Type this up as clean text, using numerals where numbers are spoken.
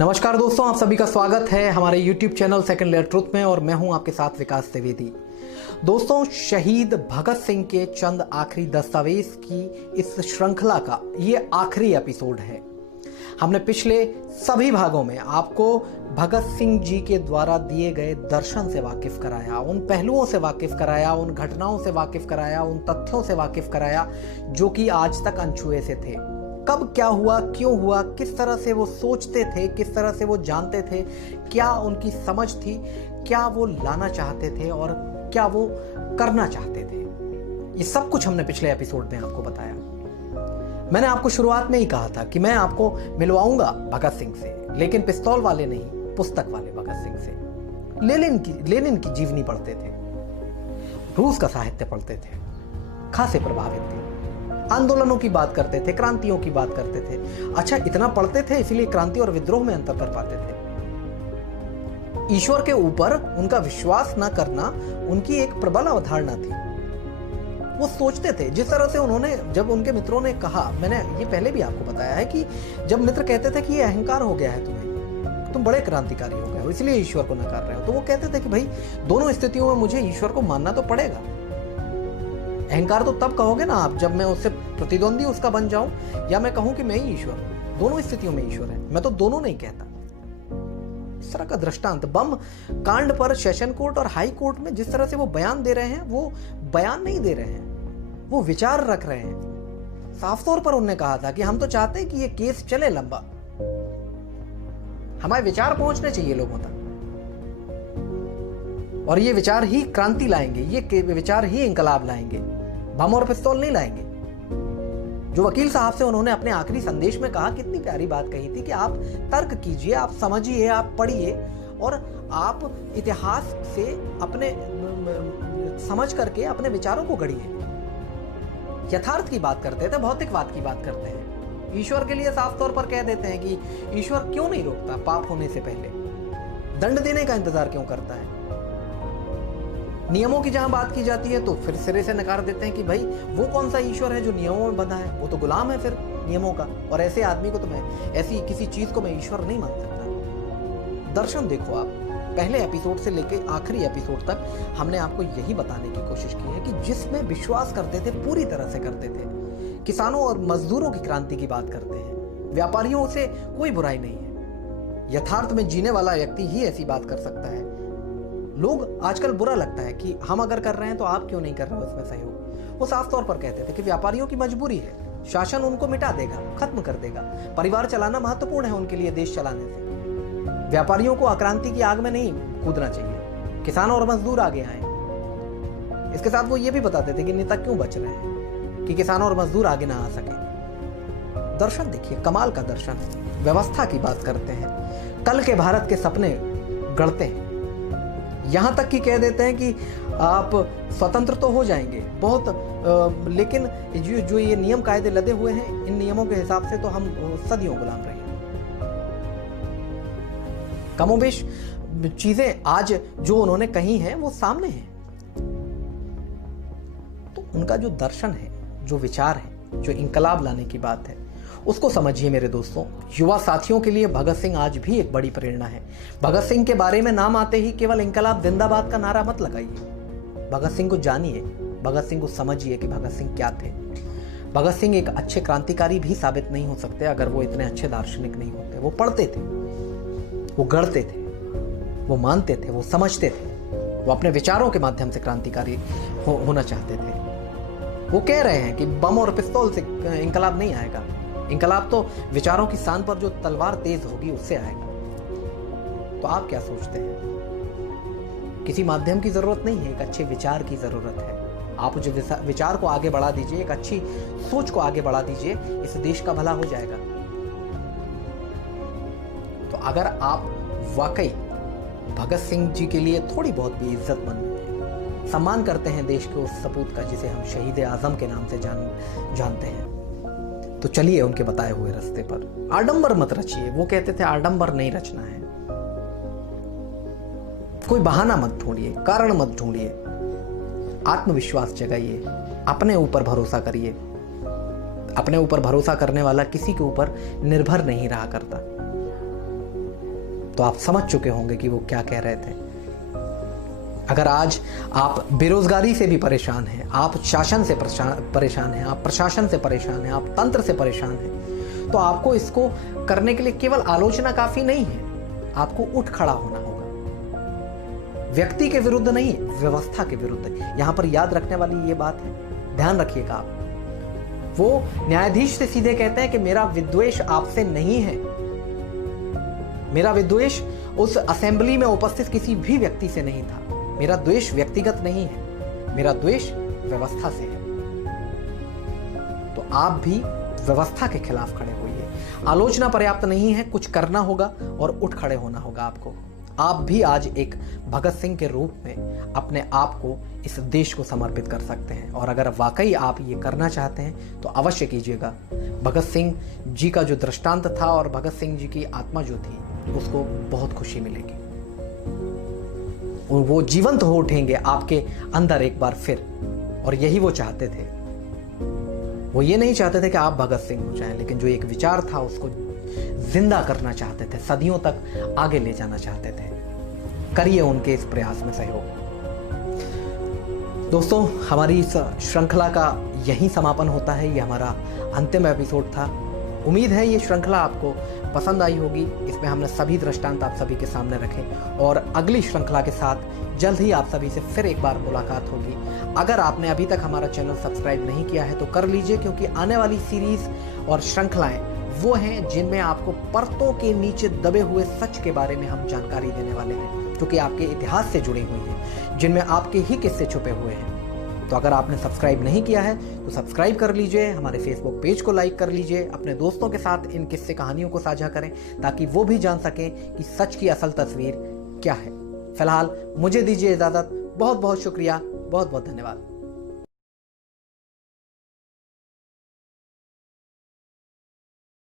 नमस्कार दोस्तों, आप सभी का स्वागत है हमारे YouTube channel second layer truth में और मैं हूं आपके साथ विकास त्रिवेदी। दोस्तों, शहीद भगत सिंह के चंद आखिरी दस्तावेज की इस श्रृंखला का ये आखिरी एपिसोड है। हमने पिछले सभी भागों में आपको भगत सिंह जी के द्वारा दिए गए दर्शन से वाकिफ कराया, उन पहलुओं से वाकिफ कराया, उन घटनाओं से वाकिफ कराया, उन तथ्यों से वाकिफ कराया जो कि आज तक अनछुए से थे। कब क्या हुआ, क्यों हुआ, किस तरह से वो सोचते थे, किस तरह से वो जानते थे, क्या उनकी समझ थी, क्या वो लाना चाहते थे और क्या वो करना चाहते थे, ये सब कुछ हमने पिछले एपिसोड में आपको बताया। मैंने आपको शुरुआत में ही कहा था कि मैं आपको मिलवाऊंगा भगत सिंह से, लेकिन पिस्तौल वाले नहीं, पुस्तक वाले भगत सिंह से। लेनिन की जीवनी पढ़ते थे, रूस का साहित्य पढ़ते थे, खासे प्रभावित थे, आंदोलनों की बात करते थे, क्रांतियों की बात करते थे। अच्छा, इतना पढ़ते थे इसलिए क्रांति और विद्रोह में अंतर कर पाते थे। ईश्वर के ऊपर उनका विश्वास न करना उनकी एक प्रबल अवधारणा थी। वो सोचते थे जिस तरह से उन्होंने, जब उनके मित्रों ने कहा, मैंने ये पहले भी आपको बताया है कि जब मित्र कहते थे कि ये अहंकार हो गया है तुम्हें, तुम बड़े क्रांतिकारी हो गए हो इसलिए ईश्वर को नकार रहे हो, तो वो कहते थे कि भाई दोनों स्थितियों में मुझे ईश्वर को मानना तो पड़ेगा। अहंकार तो तब कहोगे ना आप जब मैं उससे प्रतिद्वंदी उसका बन जाऊं, या मैं कहूं कि मैं ही ईश्वर हूं। दोनों स्थितियों में ईश्वर है, मैं तो दोनों नहीं कहता। इस तरह का दृष्टांत बम कांड पर सेशन कोर्ट और हाई कोर्ट में जिस तरह से वो बयान दे रहे हैं, वो बयान नहीं दे रहे हैं, वो विचार रख रहे हैं। साफ तौर पर उन्होंने कहा था कि हम तो चाहते हैं कि ये केस चले लंबा, हमारे विचार पहुंचने चाहिए लोगों तक, और ये विचार ही क्रांति लाएंगे, ये विचार ही इंकलाब लाएंगे, बम और पिस्तौल नहीं लाएंगे। जो वकील साहब से उन्होंने अपने आखिरी संदेश में कहा, कितनी प्यारी बात कही थी कि आप तर्क कीजिए, आप समझिए, आप पढ़िए और आप इतिहास से अपने समझ करके अपने विचारों को गढ़िए। यथार्थ की बात करते थे, भौतिकवाद की बात करते हैं। ईश्वर के लिए साफ तौर पर कह देते हैं कि ईश्वर क्यों नहीं रोकता पाप होने से पहले, दंड देने का इंतजार क्यों करता है। नियमों की जहां बात की जाती है तो फिर सिरे से नकार देते हैं कि भाई वो कौन सा ईश्वर है जो नियमों में बंधा है, वो तो गुलाम है फिर नियमों का, और ऐसे आदमी को तो मैं, ऐसी किसी चीज को मैं ईश्वर नहीं मान सकता। दर्शन देखो आप, पहले एपिसोड से लेकर आखिरी एपिसोड तक हमने आपको यही बताने की कोशिश की है कि जिसमें विश्वास करते थे पूरी तरह से करते थे। किसानों और मजदूरों की क्रांति की बात करते हैं, व्यापारियों से कोई बुराई नहीं है। यथार्थ में जीने वाला व्यक्ति ही ऐसी बात कर सकता है। लोग आजकल बुरा लगता है कि हम अगर कर रहे हैं तो आप क्यों नहीं कर रहे हो इसमें सहयोग। वो साफ तौर पर कहते थे कि व्यापारियों की मजबूरी है, शासन उनको मिटा देगा, खत्म कर देगा, परिवार चलाना महत्वपूर्ण है उनके लिए देश चलाने से। व्यापारियों को आक्रांति की आग में नहीं कूदना चाहिए, किसान और मजदूर आगे आए। इसके साथ वो ये भी बताते थे कि नेता क्यों बच रहे हैं, कि किसान और मजदूर आगे ना आ सके। दर्शन देखिए, कमाल का दर्शन। व्यवस्था की बात करते हैं, कल के भारत के सपने गढ़ते हैं। यहां तक कि कह देते हैं कि आप स्वतंत्र तो हो जाएंगे बहुत, लेकिन जो ये नियम कायदे लदे हुए हैं, इन नियमों के हिसाब से तो हम सदियों गुलाम रहेंगे। कमोबेश चीजें आज जो उन्होंने कही हैं वो सामने हैं। तो उनका जो दर्शन है, जो विचार है, जो इंकलाब लाने की बात है, उसको समझिए मेरे दोस्तों। युवा साथियों के लिए भगत सिंह आज भी एक बड़ी प्रेरणा है। भगत सिंह के बारे में नाम आते ही केवल इंकलाब जिंदाबाद का नारा मत लगाइए। भगत सिंह को जानिए, भगत सिंह को समझिए कि भगत सिंह क्या थे। भगत सिंह एक अच्छे क्रांतिकारी भी साबित नहीं हो सकते अगर वो इतने अच्छे दार्शनिक नहीं होते। वो पढ़ते थे, वो गढ़ते थे, वो मानते थे, वो समझते थे, वो अपने विचारों के माध्यम से क्रांतिकारी होना चाहते थे। वो कह रहे हैं कि बम और पिस्तौल से इंकलाब नहीं आएगा, इंकलाब तो विचारों की शान पर जो तलवार तेज होगी उससे आएगा। तो आप क्या सोचते हैं? किसी माध्यम की जरूरत नहीं है, एक अच्छे विचार की जरूरत है। आप जो विचार को आगे बढ़ा दीजिए, एक अच्छी सोच को आगे बढ़ा दीजिए, इस देश का भला हो जाएगा। तो अगर आप वाकई भगत सिंह जी के लिए थोड़ी बहुत भी इज्जतमंद सम्मान करते हैं देश के उस सपूत का जिसे हम शहीद आजम के नाम से जानते हैं, तो चलिए उनके बताए हुए रास्ते पर। आडंबर मत रचिए, वो कहते थे आडंबर नहीं रचना है। कोई बहाना मत ढूंढिए, कारण मत ढूंढिए, आत्मविश्वास जगाइए, अपने ऊपर भरोसा करिए। अपने ऊपर भरोसा करने वाला किसी के ऊपर निर्भर नहीं रहा करता। तो आप समझ चुके होंगे कि वो क्या कह रहे थे। अगर आज आप बेरोजगारी से भी परेशान हैं, आप शासन से परेशान हैं, आप प्रशासन से परेशान हैं, आप तंत्र से परेशान हैं, तो आपको इसको करने के लिए केवल आलोचना काफी नहीं है, आपको उठ खड़ा होना होगा। व्यक्ति के विरुद्ध नहीं, व्यवस्था के विरुद्ध। यहां पर याद रखने वाली ये बात है, ध्यान रखिएगा आप। वो न्यायाधीश से सीधे कहते हैं कि मेरा विद्वेष आपसे नहीं है, मेरा विद्वेष उस असेंबली में उपस्थित किसी भी व्यक्ति से नहीं था, मेरा द्वेष व्यक्तिगत नहीं है, मेरा द्वेष व्यवस्था से है। तो आप भी व्यवस्था के खिलाफ खड़े होइए। आलोचना पर्याप्त नहीं है, कुछ करना होगा और उठ खड़े होना होगा आपको। आप भी आज एक भगत सिंह के रूप में अपने आप को इस देश को समर्पित कर सकते हैं, और अगर वाकई आप ये करना चाहते हैं तो अवश्य कीजिएगा। भगत सिंह जी का जो दृष्टांत था और भगत सिंह जी की आत्मा जो थी, उसको बहुत खुशी मिलेगी और वो जीवंत हो उठेंगे आपके अंदर एक बार फिर। और यही वो चाहते थे। वो ये नहीं चाहते थे कि आप भगत सिंह हो जाएं, लेकिन जो एक विचार था उसको जिंदा करना चाहते थे, सदियों तक आगे ले जाना चाहते थे। करिए उनके इस प्रयास में सहयोग। दोस्तों, हमारी इस श्रृंखला का यही समापन होता है। ये हमारा अंतिम एपिसोड था। उम्मीद है ये श्रृंखला आपको पसंद आई होगी। इसमें हमने सभी दृष्टांत आप सभी के सामने रखे, और अगली श्रृंखला के साथ जल्द ही आप सभी से फिर एक बार मुलाकात होगी। अगर आपने अभी तक हमारा चैनल सब्सक्राइब नहीं किया है तो कर लीजिए, क्योंकि आने वाली सीरीज और श्रृंखलाएं वो हैं जिनमें आपको परतों के नीचे दबे हुए सच के बारे में हम जानकारी देने वाले हैं, जो कि आपके इतिहास से जुड़ी हुई है, जिनमें आपके ही किस्से छुपे हुए हैं। तो अगर आपने सब्सक्राइब नहीं किया है तो सब्सक्राइब कर लीजिए, हमारे फेसबुक पेज को लाइक कर लीजिए, अपने दोस्तों के साथ इन किस्से कहानियों को साझा करें, ताकि वो भी जान सकें कि सच की असल तस्वीर क्या है। फिलहाल मुझे दीजिए इजाजत। बहुत बहुत शुक्रिया, बहुत बहुत धन्यवाद।